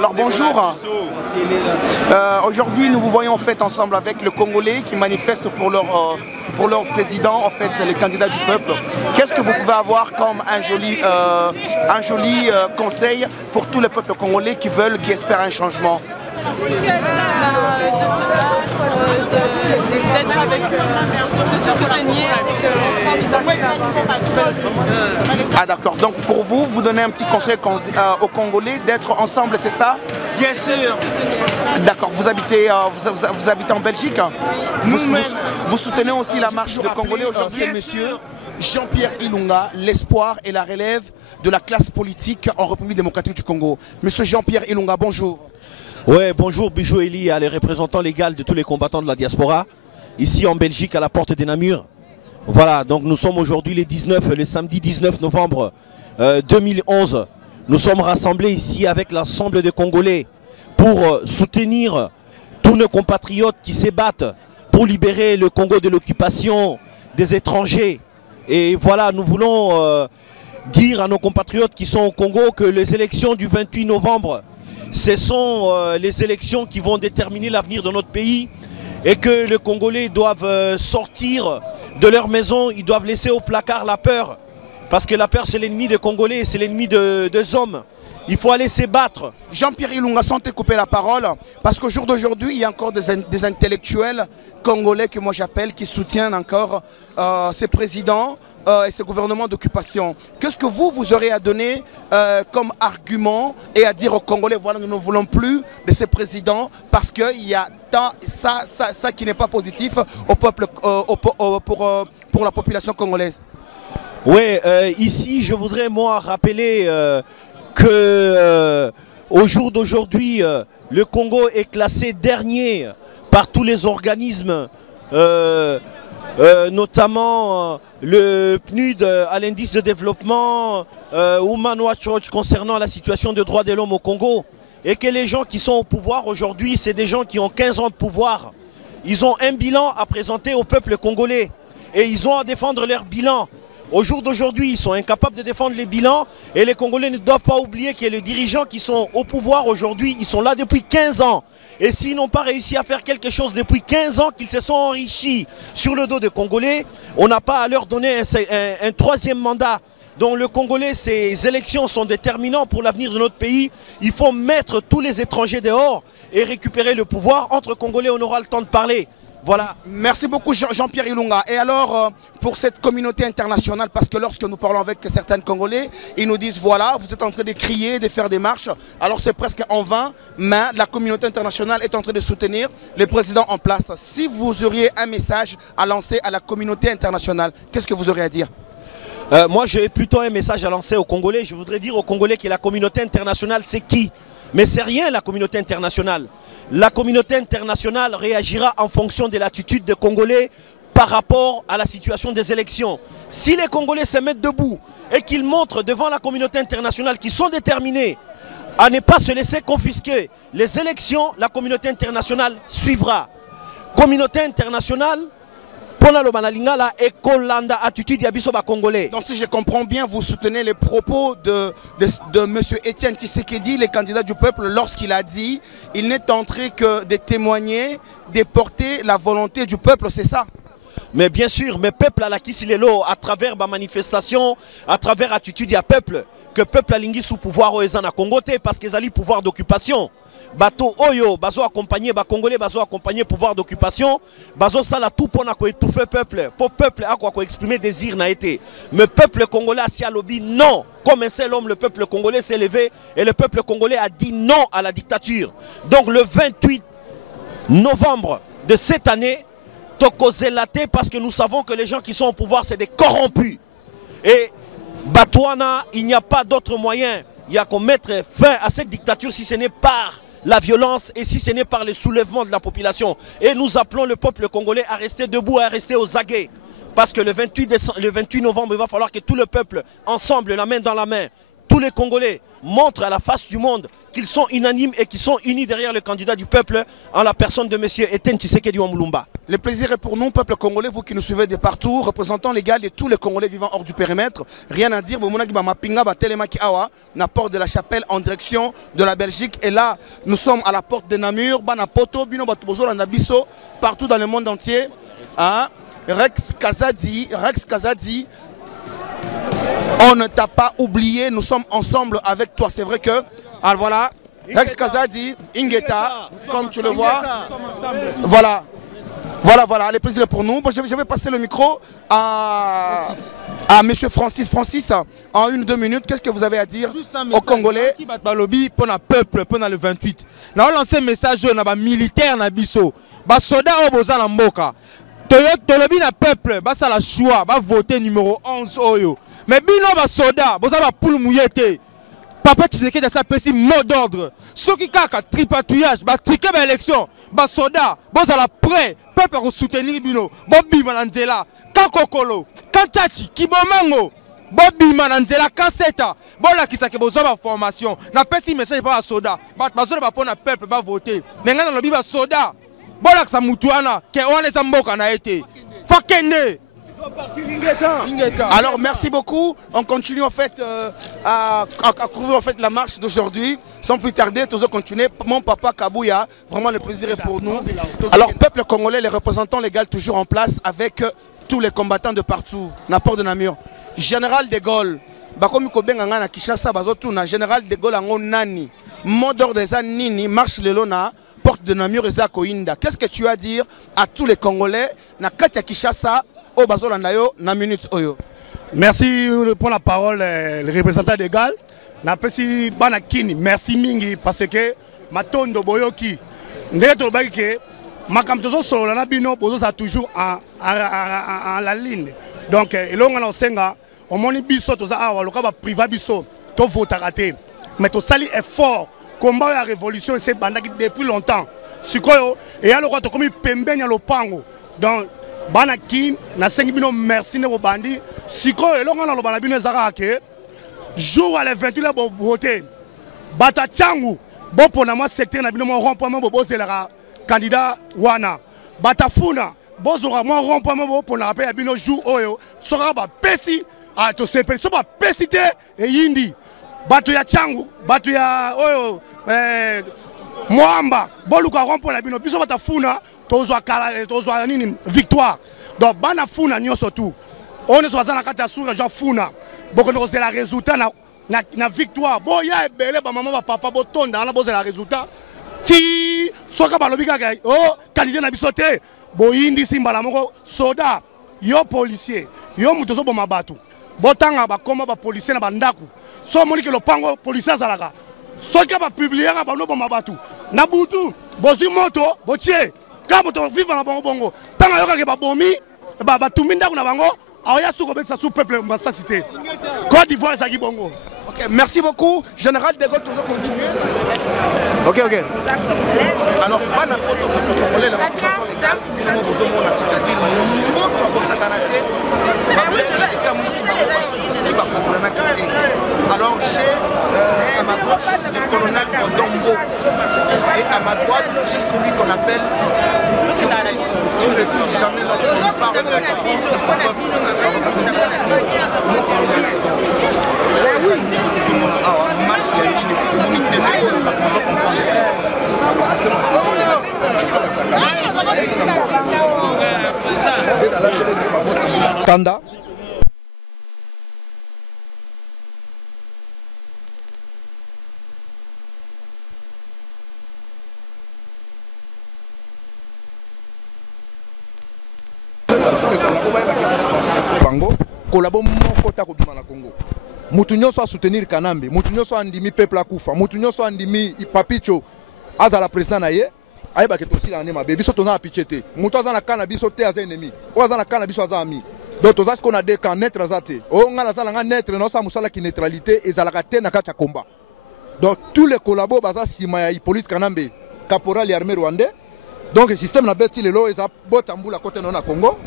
Alors bonjour. Aujourd'hui, nous vous voyons en fait ensemble avec le Congolais qui manifestent pour leur président, en fait, les candidats du peuple. Qu'est-ce que vous pouvez avoir comme un joli conseil pour tous les peuples congolais qui espèrent un changement? De se battre, d'être avec, de se soutenir et Ah d'accord, donc pour vous, vous donnez un petit conseil aux Congolais d'être ensemble, c'est ça? Bien sûr. D'accord, vous habitez en Belgique? Vous soutenez aussi la marche des Congolais aujourd'hui? Bien Monsieur sûr. Jean-Pierre Ilunga, l'espoir et la relève de la classe politique en République démocratique du Congo. Monsieur Jean-Pierre Ilunga, bonjour. Ouais, bonjour Bijou Eli, les représentants légaux de tous les combattants de la diaspora, ici en Belgique à la porte des Namur. Voilà, donc nous sommes aujourd'hui le samedi 19 novembre 2011. Nous sommes rassemblés ici avec l'ensemble des Congolais pour soutenir tous nos compatriotes qui se battent pour libérer le Congo de l'occupation des étrangers. Et voilà, nous voulons dire à nos compatriotes qui sont au Congo que les élections du 28 novembre, ce sont les élections qui vont déterminer l'avenir de notre pays et que les Congolais doivent sortir de leur maison, ils doivent laisser au placard la peur. Parce que la peur c'est l'ennemi des Congolais, c'est l'ennemi des hommes. Il faut aller se battre. Jean-Pierre Ilunga, sans te couper la parole, parce qu'au jour d'aujourd'hui, il y a encore des intellectuels congolais que moi j'appelle, qui soutiennent encore ces présidents et ces gouvernements d'occupation. Qu'est-ce que vous aurez à donner comme argument et à dire aux Congolais, voilà, nous ne voulons plus de ces présidents parce qu'il y a ça qui n'est pas positif au peuple, pour la population congolaise? Oui, ici je voudrais moi rappeler que au jour d'aujourd'hui, le Congo est classé dernier par tous les organismes, notamment le PNUD à l'indice de développement, Human Rights Watch concernant la situation des droits de l'homme au Congo. Et que les gens qui sont au pouvoir aujourd'hui, c'est des gens qui ont 15 ans de pouvoir. Ils ont un bilan à présenter au peuple congolais et ils ont à défendre leur bilan. Au jour d'aujourd'hui, ils sont incapables de défendre les bilans et les Congolais ne doivent pas oublier que les dirigeants qui sont au pouvoir aujourd'hui, ils sont là depuis 15 ans. Et s'ils n'ont pas réussi à faire quelque chose depuis 15 ans, qu'ils se sont enrichis sur le dos des Congolais, on n'a pas à leur donner un troisième mandat. Donc le Congolais, ces élections sont déterminantes pour l'avenir de notre pays. Il faut mettre tous les étrangers dehors et récupérer le pouvoir. Entre Congolais, on aura le temps de parler. Voilà. Merci beaucoup Jean-Pierre Ilunga. Et alors, pour cette communauté internationale, parce que lorsque nous parlons avec certains Congolais, ils nous disent voilà, vous êtes en train de crier, de faire des marches, alors c'est presque en vain, mais la communauté internationale est en train de soutenir les présidents en place. Si vous auriez un message à lancer à la communauté internationale, qu'est-ce que vous auriez à dire? Moi, j'ai plutôt un message à lancer aux Congolais. Je voudrais dire aux Congolais que la communauté internationale, c'est qui? Mais c'est rien la communauté internationale. La communauté internationale réagira en fonction de l'attitude des Congolais par rapport à la situation des élections. Si les Congolais se mettent debout et qu'ils montrent devant la communauté internationale qu'ils sont déterminés à ne pas se laisser confisquer les élections, la communauté internationale suivra. Communauté internationale, Congolais. Donc si je comprends bien, vous soutenez les propos de M. Étienne Tshisekedi, le candidat du peuple, lorsqu'il a dit il n'est entré que de témoigner, de porter la volonté du peuple, c'est ça? Mais bien sûr, mais peuple à la Kisilelo, à travers ma manifestation, à travers attitude à peuple, que peuple a lingui sous pouvoir au Ezana Congoté, parce qu'ils ont pouvoir d'occupation. Bato Oyo, bazo accompagné, ba Congolais, bazo accompagné pouvoir d'occupation, bazo ça la tout pour étouffer peuple, pour peuple à quoi exprimer désir n'a été. Mais peuple congolais a si à lobby non, comme un seul homme, le peuple congolais s'est levé et le peuple congolais a dit non à la dictature. Donc le 28 novembre de cette année, Tokozelaté, parce que nous savons que les gens qui sont au pouvoir c'est des corrompus. Et Batouana, il n'y a pas d'autre moyen. Il y a qu'à mettre fin à cette dictature si ce n'est par la violence et si ce n'est par le soulèvement de la population. Et nous appelons le peuple congolais à rester debout, à rester aux aguets. Parce que le 28 novembre, il va falloir que tout le peuple, ensemble, la main dans la main, tous les Congolais montrent à la face du monde qu'ils sont unanimes et qu'ils sont unis derrière le candidat du peuple en la personne de M. Etienne Tshisekedi Wamulumba. Le plaisir est pour nous, peuple congolais, vous qui nous suivez de partout, représentants légaux de tous les Congolais vivant hors du périmètre. Rien à dire, la porte de la chapelle en direction de la Belgique. Et là, nous sommes à la porte de Namur, partout dans le monde entier. Hein? Rex Kazadi, on ne t'a pas oublié, nous sommes ensemble avec toi. C'est vrai que, alors voilà, Rex Kazadi, Ingeta, comme tu le vois. Voilà. Voilà, les plaisirs pour nous. Bon, je vais passer le micro à M. Francis. Francis, en 1-2 minutes, qu'est-ce que vous avez à dire aux Congolais? Pour le peuple, pour le 28. Nous avons lancé un message aux militaires, aux soldats, aux soldats. Tolobi na peuple, ça la choix, va voter numéro 11 oyo. Mais bino ba soda, boza ba poule mouyete. Papa Tshisekedi a sa petit mot d'ordre. Ceux qui kaka tripatouillage, ba triquer ba élection, ba soda, boza la prêt, peuple pour soutenir bino. Bobi mananzela, kankokolo, kantachi, kibomango. Bobi mananzela, kanseta. Bola kisake boza ba formation. Na pesi message pas ba soda. Ba soda ba pona peuple ba voter. Mais ngana lobi ba soda. Bolak sa mutuana ke one sa mboka na été. Fakende. Alors merci beaucoup. On continue en fait à couvrir en fait la marche d'aujourd'hui. Sans plus tarder, tous continuer. Mon papa Kabouya, vraiment le plaisir est pour nous. Alors peuple congolais, les représentants légaux toujours en place avec tous les combattants de partout. N'importe de Namur. Général de Gaulle. Bakomi Kobenga na Kinshasa bazotuna. Général de Gaulle en nani. Modor des Nini marche le lona. Porte de Namur et Zakoinda. Qu'est-ce que tu as à dire à tous les Congolais na Katia Kishasa au Bazolandayo na minute oyo? Merci pour la parole, le représentant de Gal. Na pesi banakini. Merci mingi parce que matondo boyoki. Ndé to bagike makamtozo solo na bino bozo ça toujours en la ligne. Donc elonga na senga au moni biso to za awa loka priva biso to votarate. Mais to sali effort. Combat la révolution c'est bandaki depuis longtemps. Sikoyo et alors quand comme pembenya lopango. Donc banaki na sengi bino merci ne bandi. Sikoyo elonga na lobana bino ezaka ke jour à le 28 la voter. Bata changu bon pour na moi secteur na bino mo rond-point mo bozelera candidat wana. Bata funa bozora mo rond-point mo pour na rappel ya bino jour oyo sera ba pesi a to se so ba pesite e yindi. Batu ya changu, batu ya oyo Mwamba, boluka rompo na bino biso batafuna tozwa nini victoire. Donc bana funa nyoso tout. On est soixante na kata sura Jean funa. Boko no la résultat na victoire. Bo ya ebele ba maman ba papa bo tonda na bo la résultat. Ti soka balobi kaka oh candidat na biso te. Bo indi simba la moko soda yo policier yo muto so bo mabatu. Botanga ba koma ba policier na bandaku. So moni ke lopango policier zalaka. So ka ba publier ba no ba batu. Na butu bozi moto botie. Ka moto vivre na bongo bongo. Tanga yoka ke ba bomi ba tuminda kuna bango. Aoya suko betsa sous peuple massa cité. Côte d'Ivoire ça qui bongo. OK, merci beaucoup. Général de Gaulle toujours continuer. OK. Alors bana poto congolais la représentant légal, nous vous sommes c'est-à-dire moto bosakanate. Alors j'ai à ma gauche le colonel Odombo et à ma droite j'ai celui qu'on appelle Curtis. Il ne recule jamais lorsqu'on parle de la souffrance de son peuple. Kanda Bango kolabo moko ta kobima na Congo. Mutu nyonso a soutenir Kanambe, mutu nyonso andimi peuple akufa, mutu nyonso andimi Papicho azala président na ye. Ayeba ke tosi la nema biso tona pichete. Mutu azana kana biso te aza ennemi. O azana kana biso aza ami. Donc toza ce qu'on a des kan netre azate. O ngala zala nga netre no sa musala ki neutralité ezalaka te na kati ya combat. Donc tous les collabos baza sima ya Hippolyte Kanambe, caporal et armée rwandais. Donc le système na beti lelo eza botambula côté na Congo.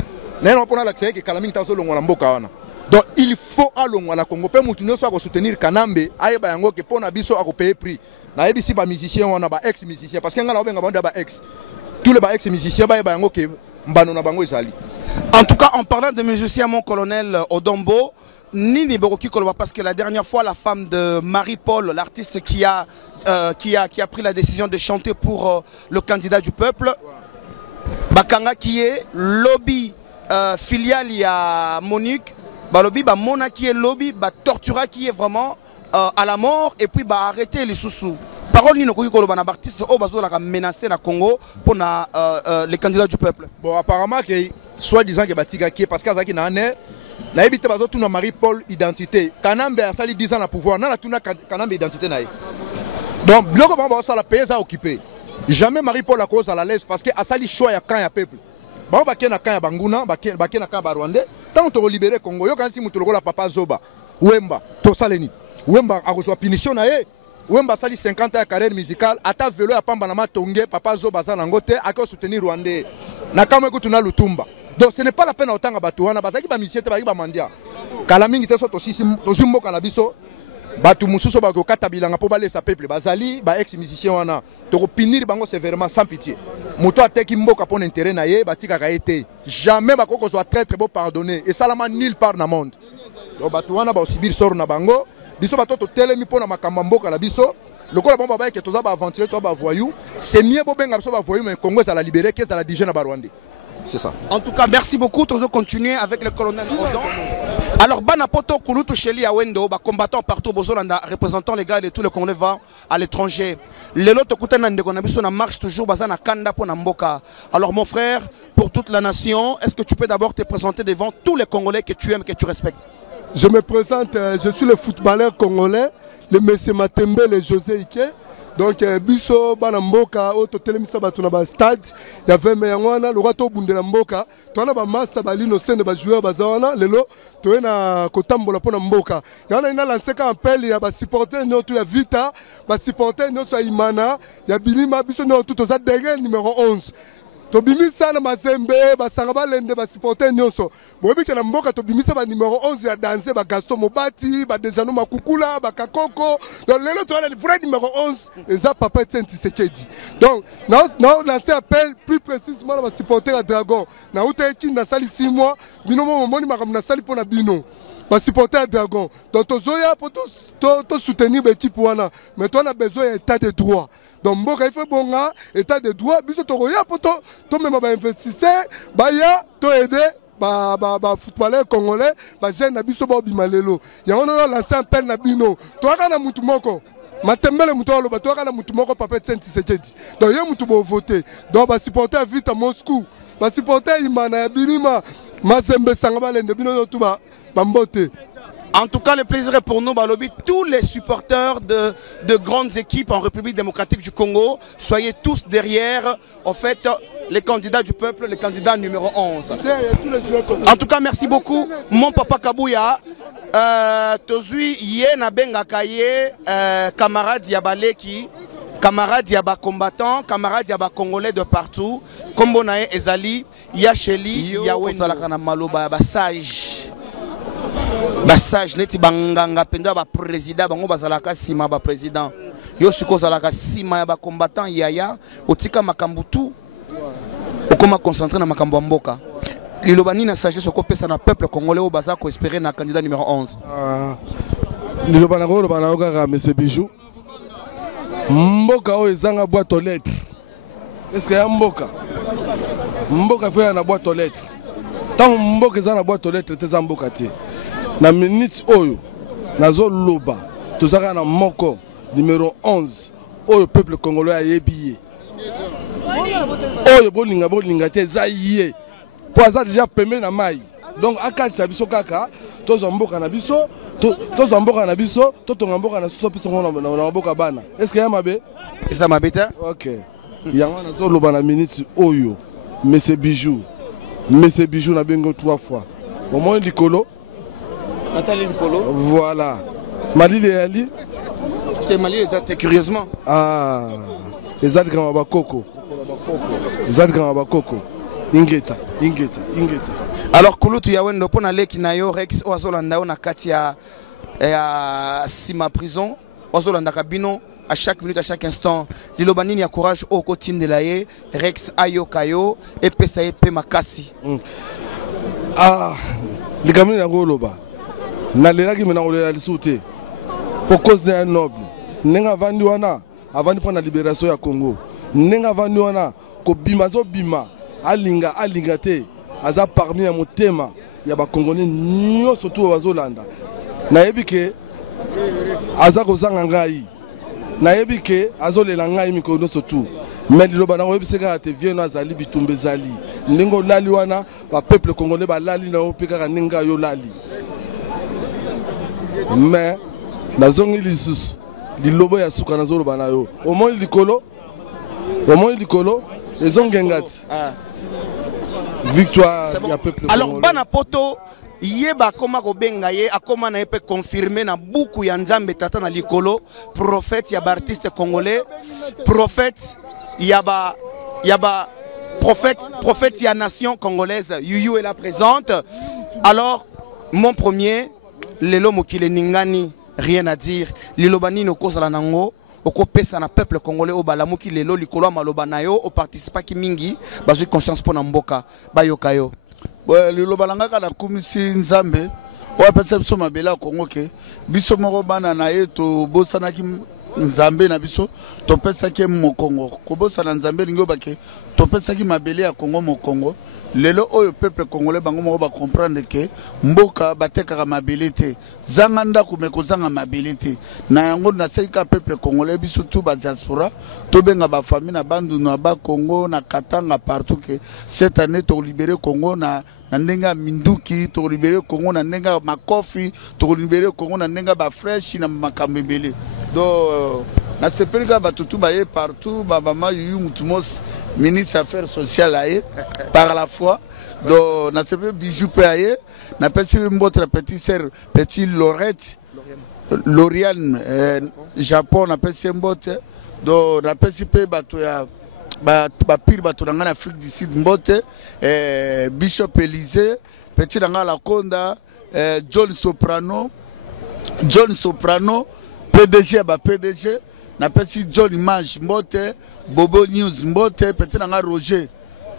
Neno pona la tseke kalamingi tazo longwa na mboka wana. Donc il faut alonga na Congo pe mutu nyonso ko soutenir Kanambe ayeba yango ke pona biso ako payer prix. Na yebisi ba musicien wana ba ex musicien parce que ngala obenga banda ba ex. Tous les ba ex musiciens ba yeba yango ke mbano na bango ezali. En tout cas, en parlant de musiciens, mon colonel Odombo, Nini Boroki Koloba, parce que la dernière fois, la femme de Marie-Paul, l'artiste qui a pris la décision de chanter pour le candidat du peuple, Bakanga qui est lobby filiale, il y a Monique, lobby, Mona qui est lobby, Tortura qui est vraiment à la mort, et puis arrêter les sous-sous. Parole ni nokoki koloba na artiste o bazo la menacer na Congo pour les candidats du peuple. Bon apparemment que soi-disant que batika qui parce qu'azaki na ane na ebité bazo tuna Marie-Paul identité. Kanambe a sali 10 ans na pouvoir na tuna Kanambe identité na ye. Donc bloko ba ça la payer ça occupé. Jamais Marie-Paul a cause à la l'aise parce que a sali choix ya camp ya peuple. Ba ba na camp ya Banguna, ba na camp ba Rwandais. Tant to libérer Congo yo kan si mutu lokola papa Zoba. Wemba to saleni. Wemba a reçoit punition na ye. Wemba sali 50 ans de carrière musicale, ata vélo ya pamba na matonge, papa Zoba za nangote, ako soutenir Rwandais. Na kama ekutuna Lutumba. Donc ce n'est pas la peine autant batouana, bazaki ba misiete ba mandia. Kala mingi te so to jimbo kala biso. Batu mususo ba ko katabilanga po balesa peuple bazali ba ex musicien wana. To ko punir bango sévèrement sans pitié. Moto ateki mboka pour intérêt na ye, batika ka été. Jamais ba ko soit très beau pardonner et salama nulle part na monde. Donc batouana ba subir sort na bango. Biso batoto telemi pona makamba mboka la biso lokola bomba ba ke toza ba aventurer to ba voyou c'est mieux bo benga biso ba voyou mais Congo ça la libérer que ça la digérer na Rwanda. C'est ça. En tout cas, merci beaucoup. Tozo continuer avec le colonel Odon. Alors bana poto kulutu sheli awendo ba combattant partout bozolanda représentant les gars de tous les Congolais va à l'étranger. Lelo tokutana ndeko na biso na marche toujours bazana kanda pona mboka. Alors mon frère, pour toute la nation, est-ce que tu peux d'abord te présenter devant tous les Congolais que tu aimes, que tu respectes? Je me présente, je suis le footballeur congolais, le Monsieur Matembe, le José Ike. Donc, Biso, Banamboka, Ototelemisa Batunaba Stade, il y avait Meyanwana, le Rato Bundelamboka, tu as un master balino sen de joueur Bazana, Lelo, tu as un Kotambola Ponamboka. Il y a un lancé un appel, il y a des supporters, il y a Vita, des supporters, il y a Imana, il y a Bilima, Biso, tout ça, derrière numéro 11. Tobimisa na Mazembe basanga balende ba supporter nyonso boyebi ke na mboka tobimisa ba numéro 11 ya danser ba Gaston Mobati ba Dejano Makukula ba Kakoko donc lelo to le vrai numéro 11 eza Papa Tsenti Sekedi donc non lancer appel plus précisément ba supporter à Dragon na uteki na sali 6 mois bino momoni makambo na sali pona bino ba supporter à Dragon donc tozoya pour to soutenir l'équipe wana mais toi on a besoin d'état de droit. Donc, il faut bon état de droit, biso to roya poto to même ba investisseur, ba ya to aider ba footballeur congolais, ba jeune biso ba bimalelo. Ya on a lancé un appel na bino. To aka na mutu moko. Matembele mutu alo ba to aka na mutu moko Papa Tsenti Sekedi. Donc ye mutu bo voter. Donc ba supporter vite à Moscou. Ba supporter Imana ya Bilima, Mazembe sangaba lende bino to ba mbote. En tout cas, le plaisir est pour nous, Balobi, tous les supporters de grandes équipes en République démocratique du Congo, soyez tous derrière, en fait, les candidats du peuple, les candidats numéro 11. En tout cas, merci beaucoup, mon papa Kabouya. Tozui Yena Bengakaye, camarade Yabaleki, camarade Yaba combattant, camarade Yaba congolais de partout, Kombonae Ezali, Yacheli, Yawen Salakana Maloba, Sage. Basage neti banganga penda ba président bango bazalaka sima ba président yo siko zalaka sima ya ba combattant yaya otika makambutu okoma concentrer na makambo mboka lilobani na sagesse ko pesa na peuple congolais au baza ko espérer na candidat numéro 11 lilobana ko lobana okaka monsieur Bijou mboka o ezanga boîte aux lettres est-ce que ya mboka fait na boîte aux lettres tant mboka ezana boîte aux lettres te zamboka te na minute oyo nazo loba tozaka na moko numéro 11 oyo peuple congolais ayebiye oyo bolinga te zaye po aza déjà pembe na mai donc akantisa biso kaka tozomboka na biso totonga mboka na biso pesa na mboka bana est-ce que ya mabe eza mabe te OK yango nazo loba na minute oyo monsieur Bijou na bengo 3 fois au moins likolo Nathalie Nicolo. Voilà. Mali Léali. C'est Mali les athées curieusement. Ah. Les Adgran Bakoko. Les Adgran Bakoko. ingeta. Alors Kulutu Yawendo pona leki na yo Rex Ozolanda na kati ya Sima prison Ozolanda kabino à chaque minute, à chaque instant. Lilobanini a courage au quotidien de l'aïe, Rex Ayo Kayo, et Pesaye Pemakasi. Ah, les gamins à Roloba. Nalela qui m'a envoyé à l'issouté. Pour cause d'un noble. Nenga Vanduana, avant de prendre la libération du Congo. Nenga Vanduana, ko bimazo bima, alinga alingate, aza parmi mon thème. Il y a des Congolais, nous surtout à Zolanda. Naebike, aza kozanga ngai. Nayebi ke azolela ngai mikono sotu mais liloba na oyebi seka te vieno azali bitumbe zali ndingo lali wana ba peuple congolais ba lali na opika ninga yo lali mais nazongi lisusu lilobo ya suka nazoloba na yo omoni likolo ezongengati victoire ya peuple congolais. Alors bana poto yeba koma ko benga ye akoma na epe confirmer na buku ya nzambe tata na likolo prophète ya ba artiste congolais prophète prophète ya nation congolaise Yuyu est là présente. Alors mon premier lelo mokile ningani rien à dire lilobani no kozala nango okopesa na peuple congolais o balamuki lelo likolo maloba na yo o participa ki mingi bazui conscience pona mboka bayoka yo. Lilo balanga na kumisi nzambe o apesa biso mabela Kongo ke biso moko bana na ye to bosana ki nzambe na biso to pesa ke mokongo ko bosana nzambe lingo bake to pesa ki mabele ya Kongo mokongo lelo oyo peuple congolais bango moko ba comprendre ke mboka batekaka mabele te zanga ndako me kozanga mabele te na yango na seika peuple congolais biso tout ba diaspora to benga ba famille na bandu na ba Congo na Katanga partout que cette année to libérer Congo na ndenga minduki to libérer Congo na ndenga makofi to libérer Congo na ndenga ba fresh na makambebele donc na sepelika batutu baye partout ba mama Yuyu Mutumos ministre affaires sociales aye par la foi donc na sepel bijou pe aye na pesi mbotra petit sœur petit Lauriane Japon na pesi mbote donc na pesi pe bato ya ba pire bato na Afrique du Sud mbote Bishop Élysée petit na la Konda John Soprano PDG ba PDG na pesi John Image mbote Bobo News mbote petit na Roger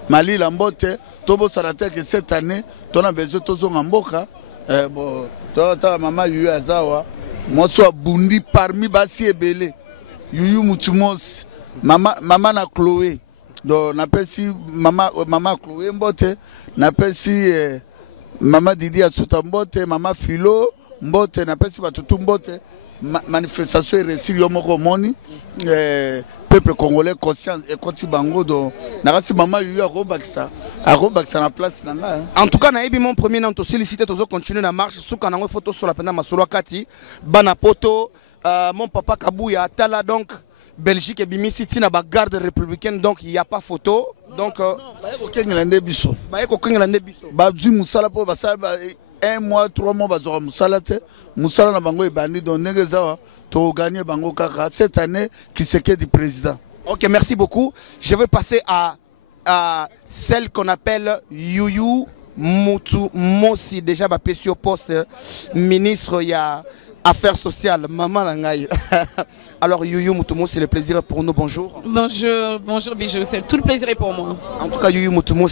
Malila mbote tobo sarate que cette année ton a besoin tozonga mboka bon ta mama Yuyu azawa moso bundi parmi basi ebele Yuyu Mutumos mama na Chloé donc na pesi mama Chloé mbote na pesi mama Didi Asuta mbote mama Philo mbote na pesi batutu mbote manifestation réussie yomoko moni peuple congolais conscient et konti bango donc nakasi mama Yuyu akobakisa na place nanga. En tout cas naebi mon premier nom to solliciter tozo continuer na marche suka nango photo sur la pena masolo kati bana poto mon papa Kabuya Tala donc Belgique et bimisi tina ba garde républicaine donc il y a pas photo donc baye ko kengela nde biso bazui musala po basala 1 mois 3 mois bazora musala te musala na bango ebandi donc negezawa to gagner bango kaka cette année qui se qu'est du président. OK, merci beaucoup. Je vais passer à celle qu'on appelle Yuyu Mutumos déjà ba pesi au poste ministre ya Affaires sociales, maman Langaï. Alors Yuyu Mutumos, c'est le plaisir pour nous. Bonjour. Bonjour Bijou, c'est tout le plaisir est pour moi. En tout cas Yuyu Mutumos,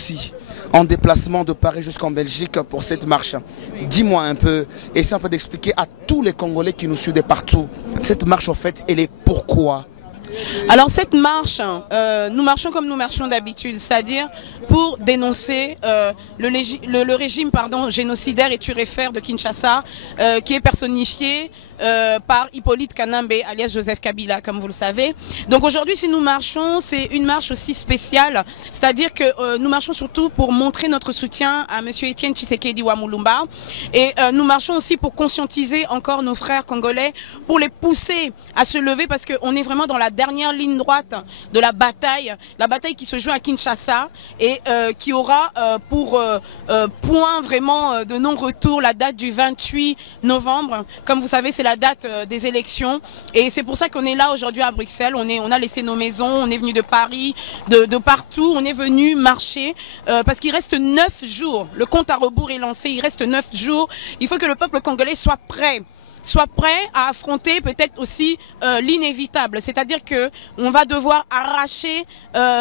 en déplacement de Paris jusqu'en Belgique pour cette marche. Dis-moi un peu, essaie un peu d'expliquer à tous les Congolais qui nous suivent de partout, cette marche en fait, elle est pourquoi? Alors cette marche, nous marchons comme nous marchons d'habitude, c'est-à-dire pour dénoncer le régime génocidaire et turéfère de Kinshasa qui est personnifié par Hippolyte Kanambe alias Joseph Kabila comme vous le savez. Donc aujourd'hui si nous marchons, c'est une marche aussi spéciale, c'est-à-dire que nous marchons surtout pour montrer notre soutien à monsieur Etienne Tshisekedi Wamulumba et nous marchons aussi pour conscientiser encore nos frères congolais, pour les pousser à se lever parce qu'on est vraiment dans la dernière ligne droite de la bataille qui se joue à Kinshasa et qui aura pour point vraiment de non-retour la date du 28 novembre. Comme vous savez, c'est la date des élections et c'est pour ça qu'on est là aujourd'hui à Bruxelles. On a laissé nos maisons, on est venu de Paris, de partout, on est venu marcher parce qu'il reste 9 jours. Le compte à rebours est lancé, il reste 9 jours. Il faut que le peuple congolais soit prêt à affronter peut-être aussi l'inévitable. C'est-à-dire qu'on va devoir arracher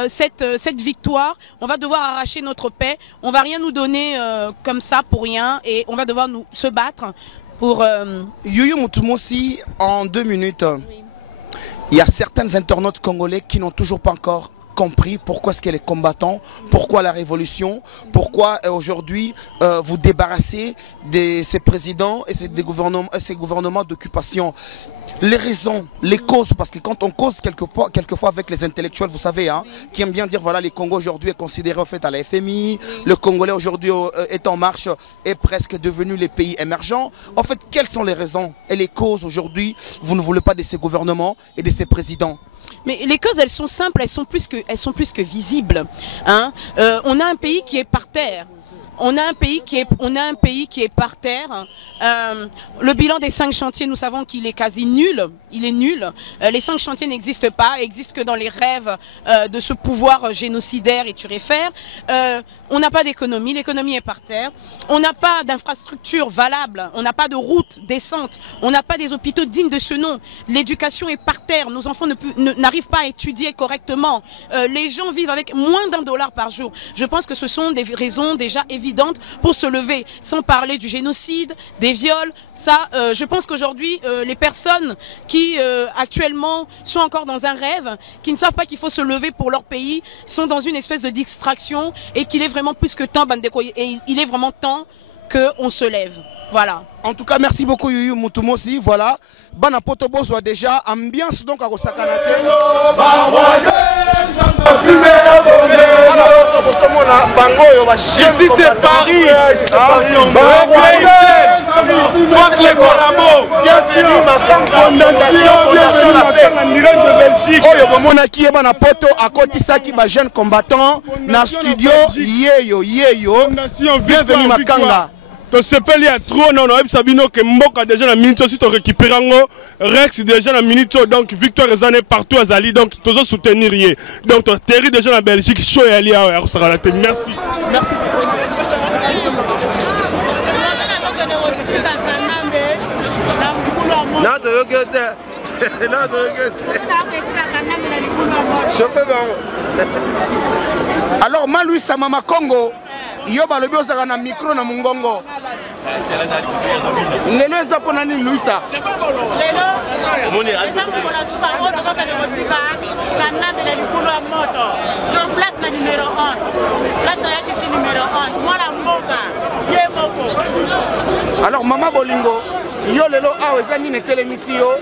cette victoire, on va devoir arracher notre paix, on ne va rien nous donner comme ça pour rien et on va devoir se battre pour... Yuyu Mutumosi, en 2 minutes, oui. Il y a certains internautes congolais qui n'ont toujours pas encore compris pourquoi est-ce que les combattants, pourquoi la révolution, pourquoi aujourd'hui vous débarrassez de ces présidents et ces gouvernements d'occupation. Les raisons, les causes, parce que quand on cause quelquefois avec les intellectuels, vous savez, hein, qui aiment bien dire voilà, le Congo aujourd'hui est considéré en fait à la FMI, le Congolais aujourd'hui est en marche, est presque devenu les pays émergents. En fait, quelles sont les raisons et les causes aujourd'hui, vous ne voulez pas de ces gouvernements et de ces présidents? Mais les causes, elles sont simples, elles sont plus que visibles. Hein. On a un pays qui est par terre. On a un pays qui est par terre. Le bilan des 5 chantiers, nous savons qu'il est quasi nul. Il est nul. Les 5 chantiers n'existent pas, existent que dans les rêves de ce pouvoir génocidaire et turéfère. On n'a pas d'économie, l'économie est par terre. On n'a pas d'infrastructure valable, on n'a pas de route décente, on n'a pas des hôpitaux dignes de ce nom. L'éducation est par terre, nos enfants n'arrivent pas à étudier correctement. Les gens vivent avec moins d'$1 par jour. Je pense que ce sont des raisons déjà évidentes pour se lever, sans parler du génocide, des viols. Ça, je pense qu'aujourd'hui, les personnes qui actuellement sont encore dans un rêve, qui ne savent pas qu'il faut se lever pour leur pays, sont dans une espèce de distraction et qu'il est vraiment plus que temps, et il est vraiment temps qu'on se lève. Voilà. En tout cas, merci beaucoup Yuyu Mutumosi. Voilà. Bana Potobo soit déjà ambiance donc à Rosakanate. Ici c'est Paris. Fox les collabos. Bienvenue Fondation La Paix. Oyo bomona ki bana poto akotisaki ba jeune combattant na studio yeyo. Bienvenue Makanga. To sepeli ya trop non Sabino que Mboka déjà la minute aussi to récupérer Rex déjà la minute donc victoire est partout à Zali donc toujours soutenir rien donc to Terry déjà la Belgique show et ali à Rosakanate. Merci. Merci. Alors Malui Samama Congo yo balobi ozaka na micro na mungongo lelo eza mpona nini Luisa lelo eza mokolo suka moto tokende kotika kanamela likulu ya moto donc place na numéro 11 place na ya titi numéro 11 mwana mboka ye moko. Alors mama bolingo yo lelo awa eza nini etelemisi yo?